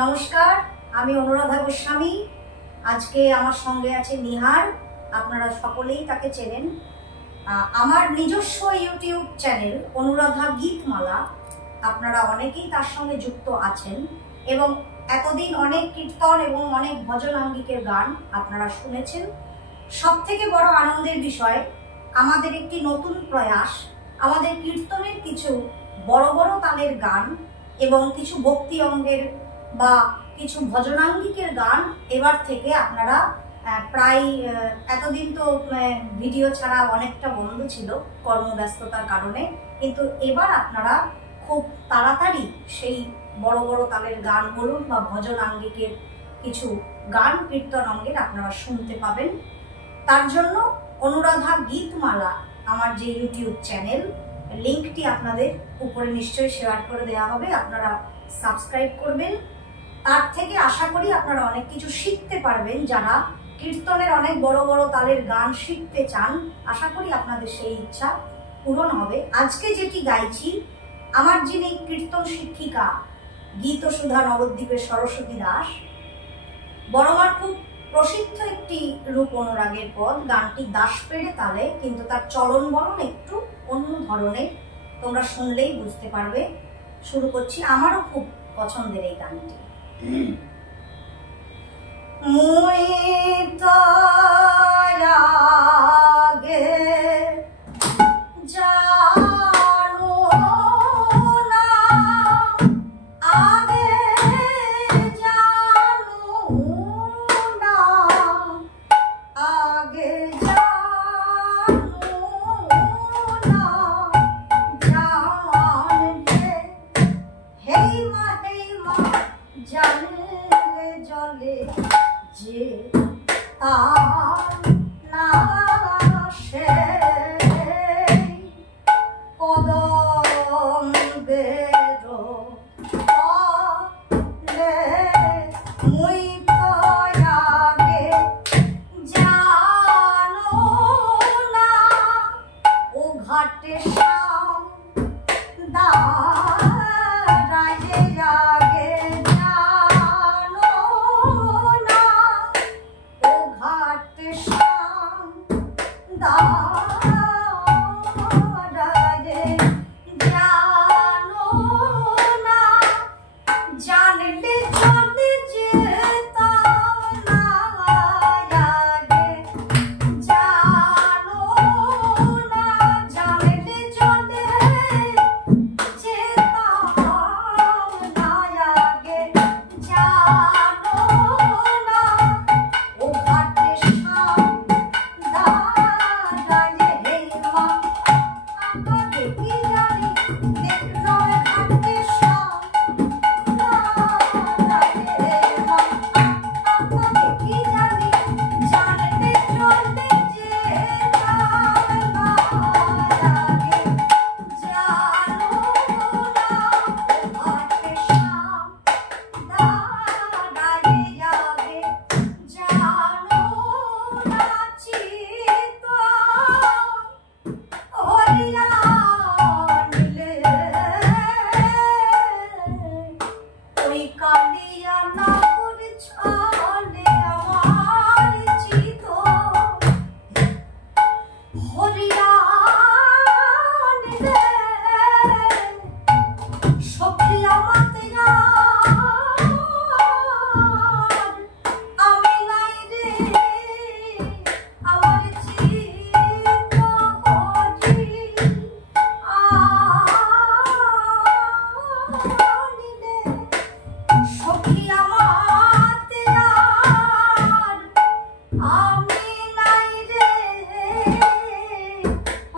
নমস্কার, আমি অনুরাধা গোস্বামী। আজকে আমার সঙ্গে আছে নিহার, আপনারা সকলেই তাকে চেনেন। আমার নিজস্ব ইউটিউব চ্যানেল অনুরাধা গীতমালা, আপনারা অনেকেই তার সঙ্গে যুক্ত আছেন এবং এতদিন অনেক কীর্তন এবং অনেক ভজনাঙ্গিকের গান আপনারা শুনেছেন। সব থেকে বড় আনন্দের বিষয়, আমাদের একটি নতুন প্রয়াস, আমাদের কীর্তনের কিছু বড় বড় তালের গান এবং কিছু ভক্তি অঙ্গের বা কিছু ভজনাঙ্গিকের গান এবার থেকে আপনারা প্রায় এতদিন তো ভিডিও ছাড়া অনেকটা বন্ধ ছিল কর্মব্যস্ততার কারণে, কিন্তু এবার আপনারা খুব তাড়াতাড়ি সেই বড় বড় তালের গান বলুন বা ভজনাঙ্গিকের কিছু গান কীর্তন অঙ্গের আপনারা শুনতে পাবেন। তার জন্য অনুরাধা গীতমালা আমার যে ইউটিউব চ্যানেল, লিঙ্কটি আপনাদের উপরে নিশ্চয়ই শেয়ার করে দেওয়া হবে, আপনারা সাবস্ক্রাইব করবেন। তার থেকে আশা করি আপনারা অনেক কিছু শিখতে পারবেন। যারা কীর্তনের অনেক বড় বড় তালের গান শিখতে চান, আশা করি আপনাদের সেই ইচ্ছা পূরণ হবে। আজকে যেটি গাইছি, আমার যিনি কীর্তন শিক্ষিকা গীতসুধা নবদ্বীপের সরস্বতী দাস, বড়মার খুব প্রসিদ্ধ একটি রূপ অনুরাগের পদ। গানটি দাস পেড়ে তালে, কিন্তু তার চলন বলন একটু অন্য ধরনের, তোমরা শুনলেই বুঝতে পারবে। শুরু করছি, আমারও খুব পছন্দের এই গানটি। মুই তোর আগে জানো না, আগে জানো না, আগে জানো না, জানলে হেই মা জানলে জলে যে তার না সে কদম বেরো লে মুই তো আগে জানো না, ও ঘাটে শাম দাঁড়ায় আগে জানো না, ও ঘাটে শাম দাঁড়ায় জানো না, জানলে চলে যেতাম না, আগে জানো না, জানলে চলে যেতাম না, আগে জানো না, ও ঘাটে শাম দাঁড়ায় হেই মা আমাকে কি জানি দেখলো ঘাটে শাম দাঁড়ায় হেই মা আমাকে কি জানি জানলে চলে যেতাম না, আগে জানো না, ও ঘাটে শাম দাঁড়ায় আগে জানো না, চিত হরিয়া নিলে ওই কালিয়া নাগর ছলে আমার চিত হরিয়া নিলে সখী আমাতে আমি নাই রে, আমার চিত হরি নিলে সখী আমাতে আমি নাই রে,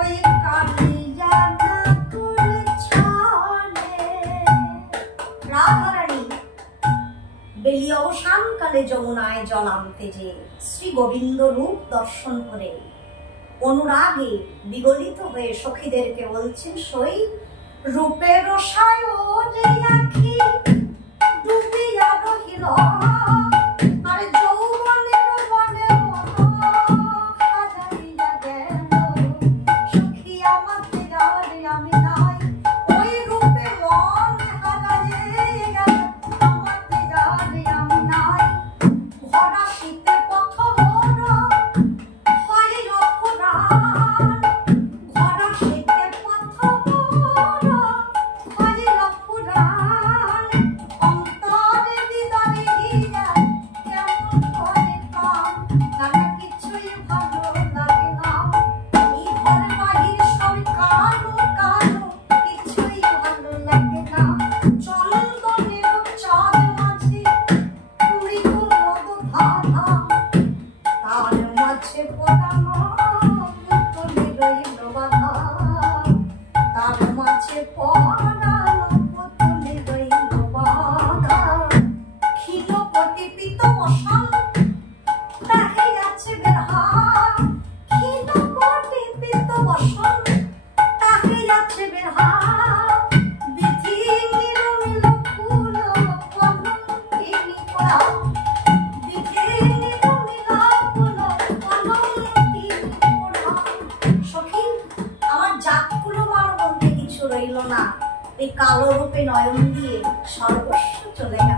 ওই কালিয়া নাগর ছলে। রাধারানী বেলি অবসানকালে যমুনায় জল আনতে যে শ্রী গোবিন্দ রূপ দর্শন করে অনুরাগে বিগলিত হয়ে সখীদেরকে বলছেন, সই রূপের সায়রে আখি ডুবিয়া রহিল, আর যৌবনের বনে হারাইয়া গেল, সখী আমাকে আমি নাই, ওই রূপে মন হারাইয়া গেল, আমাকে চলে গেল।